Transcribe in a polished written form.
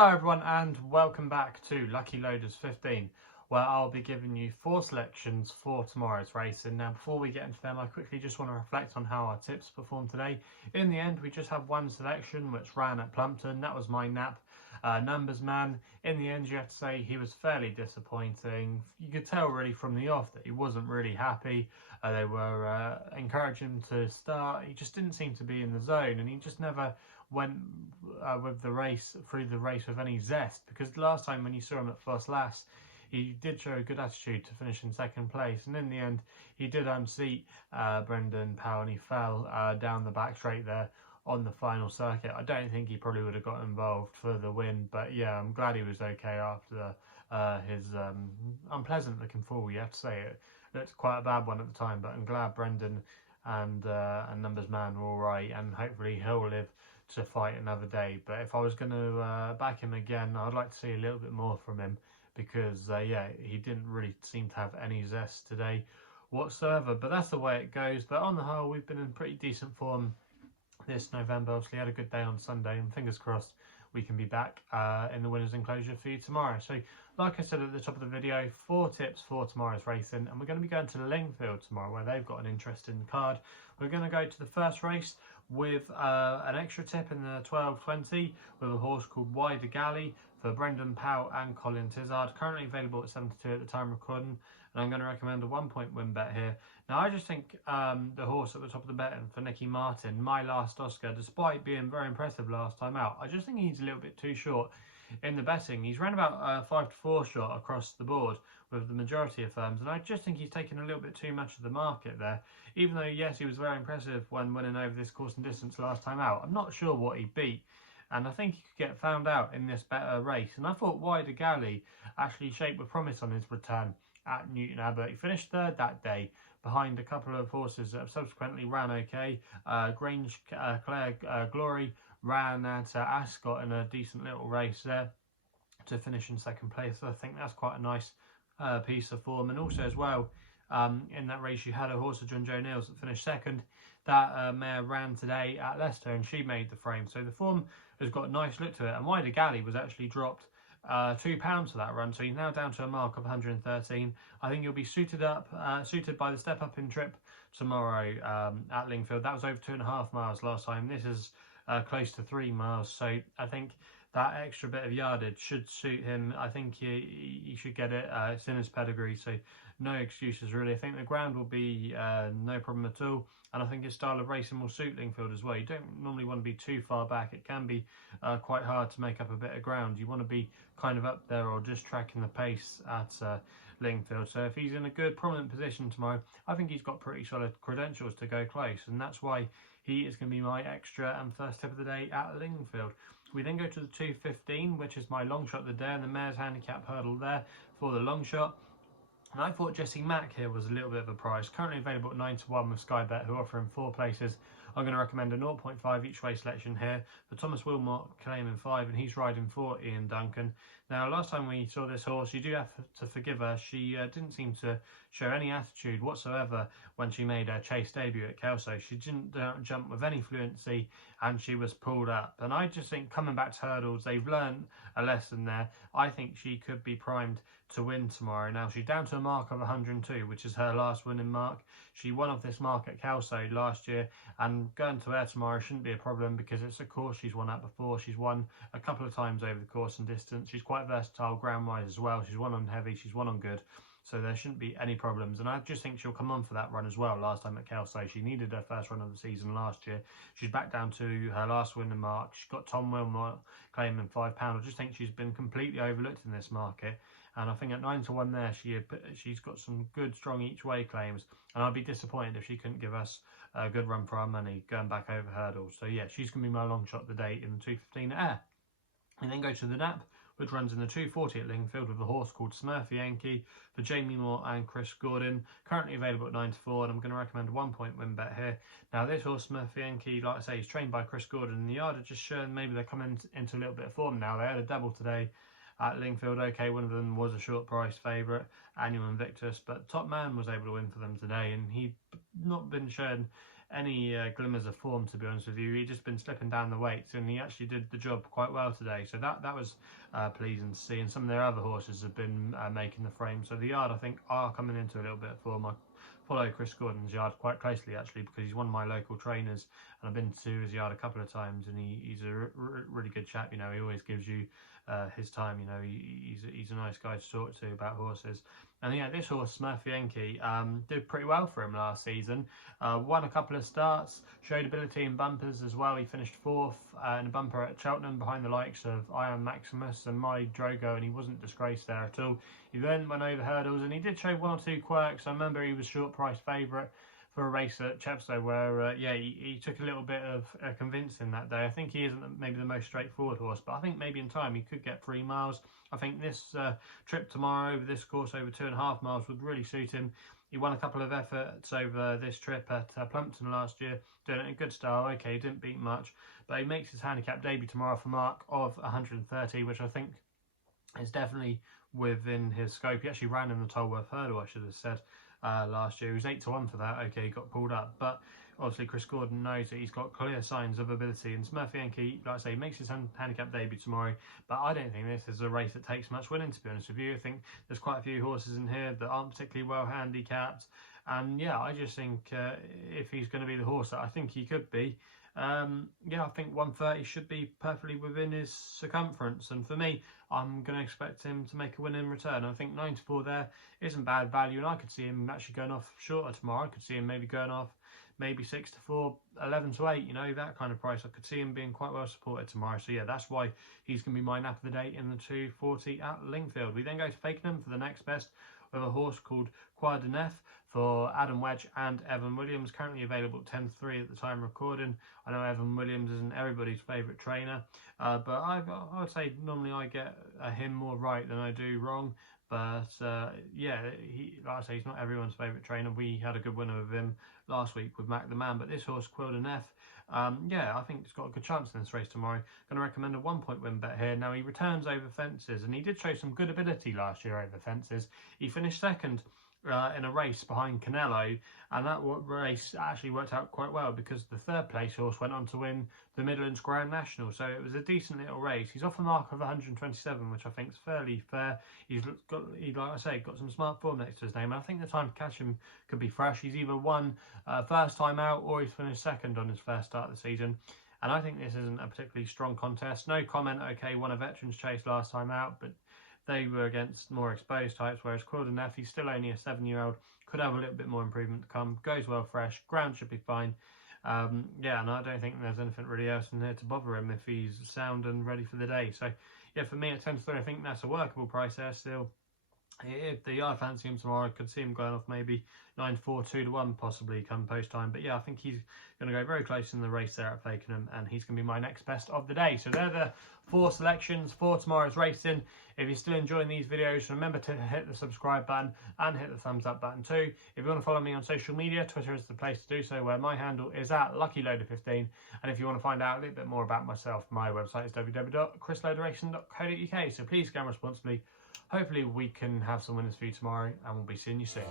Hello everyone and welcome back to Lucky Loaders 15, where I'll be giving you 4 selections for tomorrow's race. And now before we get into them, I quickly just want to reflect on how our tips performed today. In the end, we just had one selection which ran at Plumpton. That was my nap numbers man. In the end, you have to say he was fairly disappointing. You could tell really from the off that he wasn't really happy. They were encouraging him to start. He just didn't seem to be in the zone, and he just never went with the race through the race with any zest, because last time when you saw him at first last, he did show a good attitude to finish in second place, and in the end he did unseat Brendan Powell, and he fell down the back straight there on the final circuit. I don't think he probably would have got involved for the win, but yeah, I'm glad he was okay after his unpleasant looking fall, you have to say. It looked quite a bad one at the time, but I'm glad Brendan and numbers man were all right, and hopefully he'll live to fight another day. But if I was going to back him again, I'd like to see a little bit more from him, because yeah, he didn't really seem to have any zest today whatsoever. But that's the way it goes. But on the whole, we've been in pretty decent form this November. Obviously had a good day on Sunday, and fingers crossed we can be back in the winners enclosure for you tomorrow. So like I said at the top of the video, 4 tips for tomorrow's racing, and we're going to be going to the Lingfield tomorrow, where they've got an interesting card. We're going to go to the first race with an extra tip in the 12.20 with a horse called Whydah for Brendan Powell and Colin Tizard, currently available at 72 at the time recording, and I'm going to recommend a 1-point win bet here. Now I just think the horse at the top of the betting for Nicky Martin, My Last Oscar, despite being very impressive last time out, I just think he's a little bit too short in the betting. He's ran about 5-4 short across the board with the majority of firms, and I just think he's taken a little bit too much of the market there. Even though yes, he was very impressive when winning over this course and distance last time out, I'm not sure what he beat, and I think he could get found out in this better race. And I thought Whydah actually shaped with promise on his return at Newton Abbot. He finished third that day behind a couple of horses that have subsequently ran okay. Grange Clare Glory ran at Ascot in a decent little race there to finish in second place. So I think that's quite a nice piece of form. And also as well, in that race you had a horse of John Joe Neal's that finished second. That mare ran today at Leicester, and she made the frame. So the form has got a nice look to it. And Whydah was actually dropped £2 for that run, so he's now down to a mark of 113. I think he'll be suited by the step up in trip tomorrow at Lingfield. That was over 2.5 miles last time. This is close to 3 miles, so I think that extra bit of yardage should suit him. I think he should get it. It's in his pedigree, so no excuses really. I think the ground will be no problem at all, and I think his style of racing will suit Lingfield as well. You don't normally want to be too far back. It can be quite hard to make up a bit of ground. You want to be kind of up there or just tracking the pace at Lingfield. So if he's in a good prominent position tomorrow, I think he's got pretty solid credentials to go close, and that's why he is going to be my extra and first tip of the day at Lingfield. We then go to the 2.15, which is my long shot of the day, and the mare's handicap hurdle there for the long shot. And I thought Jessie here was a little bit of a price. Currently available at 9-1 with SkyBet, who offer him 4 places. I'm going to recommend a 0.5 each way selection here for Thomas Wilmot, claiming 5, and he's riding for Ian Duncan. Now, last time we saw this horse, you do have to forgive her. She didn't seem to show any attitude whatsoever when she made her chase debut at Kelso. She didn't jump with any fluency, and she was pulled up. And I just think coming back to hurdles, they've learned a lesson there. I think she could be primed to win tomorrow. Now, she's down to a mark of 102, which is her last winning mark. She won off this mark at Kelso last year, and going to her tomorrow shouldn't be a problem, because it's a course she's won at before. She's won a couple of times over the course and distance. She's quite versatile ground-wise as well. She's won on heavy, she's won on good, so there shouldn't be any problems. And I just think she'll come on for that run as well. Last time at Kelso, she needed her first run of the season last year. She's back down to her last winning mark. She's got Tom Wilmot claiming £5. I just think she's been completely overlooked in this market, and I think at 9-1 there, she's got some good, strong each way claims, and I'd be disappointed if she couldn't give us a good run for our money going back over hurdles. So yeah, she's going to be my long shot of the day in the 2.15 air. And then go to the nap, which runs in the 2.40 at Lingfield with a horse called Smurphy Enki for Jamie Moore and Chris Gordon, currently available at 9-4, and I'm going to recommend a 1-point win bet here. Now this horse, Smurphy Enki, like I say, he's trained by Chris Gordon, and the yard are just showing maybe they're coming into a little bit of form now. They had a double today at Lingfield. Okay, one of them was a short price favourite, Annual Invictus, but Top Man was able to win for them today, and he'd not been shown any glimmers of form, to be honest with you. He'd just been slipping down the weights, and he actually did the job quite well today. So that was pleasing to see. And some of their other horses have been making the frame. So the yard, I think, are coming into a little bit of form. I follow Chris Gordon's yard quite closely, actually, because he's one of my local trainers, and I've been to his yard a couple of times, and he's a really good chap. You know, he always gives you his time. You know, he's a nice guy to talk to about horses. And yeah, this horse, Smurphy Enki, did pretty well for him last season. Won a couple of starts, showed ability in bumpers as well. He finished 4th in a bumper at Cheltenham behind the likes of Iron Maximus and My Drogo, and he wasn't disgraced there at all. He then went over hurdles, and he did show 1 or 2 quirks. I remember he was short price favourite for a race at Chepstow where, he took a little bit of convincing that day. I think he isn't maybe the most straightforward horse, but I think maybe in time he could get 3 miles. I think this trip tomorrow over this course over 2.5 miles would really suit him. He won a couple of efforts over this trip at Plumpton last year, doing it in good style. Okay, he didn't beat much, but he makes his handicap debut tomorrow for mark of 130, which I think is definitely within his scope. He actually ran in the Tolworth hurdle, I should have said, last year. He was 8-1 for that. Okay, he got pulled up, but obviously Chris Gordon knows that he's got clear signs of ability, and Smurfy Enki, like I say, makes his handicap debut tomorrow. But I don't think this is a race that takes much winning, to be honest with you. I think there's quite a few horses in here that aren't particularly well handicapped, and yeah, I just think if he's going to be the horse that I think he could be, I think 130 should be perfectly within his circumference, and for me, I'm going to expect him to make a win in return. I think 9-4 there isn't bad value, and I could see him actually going off shorter tomorrow. I could see him maybe going off maybe 6-4, 11-8, you know, that kind of price. I could see him being quite well supported tomorrow. So yeah, that's why he's going to be my nap of the day in the 240 at Lingfield. We then go to Fakenham for the next best with a horse called Quoi for Adam Wedge and Evan Williams, currently available at 10-3 at the time of recording. I know Evan Williams isn't everybody's favourite trainer, but I would say normally I get him more right than I do wrong. But like I say, he's not everyone's favourite trainer. We had a good winner with him last week with Mac the Man, but this horse, I think he's got a good chance in this race tomorrow. Going to recommend a 1-point win bet here. Now, he returns over fences, and he did show some good ability last year over fences. He finished 2nd in a race behind Canelo, and that race actually worked out quite well because the 3rd place horse went on to win the Midlands Grand National, so it was a decent little race. He's off a mark of 127, which I think is fairly fair. He's got, like I say, got some smart form next to his name, and I think the time to catch him could be fresh. He's either won first time out or he's finished 2nd on his first start of the season. And I think this isn't a particularly strong contest. No comment, okay, won a Veterans Chase last time out, but they were against more exposed types, whereas Quildenef, he's still only a 7-year-old, could have a little bit more improvement to come, goes well fresh, ground should be fine. And I don't think there's anything really else in there to bother him if he's sound and ready for the day. So, yeah, for me at 10-3, I think that's a workable price there still. If the yard fancy him tomorrow, I could see him going off maybe 9-4, 2-1 possibly come post time. But yeah, I think he's going to go very close in the race there at Fakenham, and he's going to be my next best of the day. So they're the 4 selections for tomorrow's racing. If you're still enjoying these videos, remember to hit the subscribe button and hit the thumbs up button too. If you want to follow me on social media, Twitter is the place to do so, where my handle is at LuckyLoader15. And if you want to find out a little bit more about myself, my website is www.chrisloaderracing.co.uk. So please gamble responsibly. Hopefully we can have some winners for you tomorrow, and we'll be seeing you soon.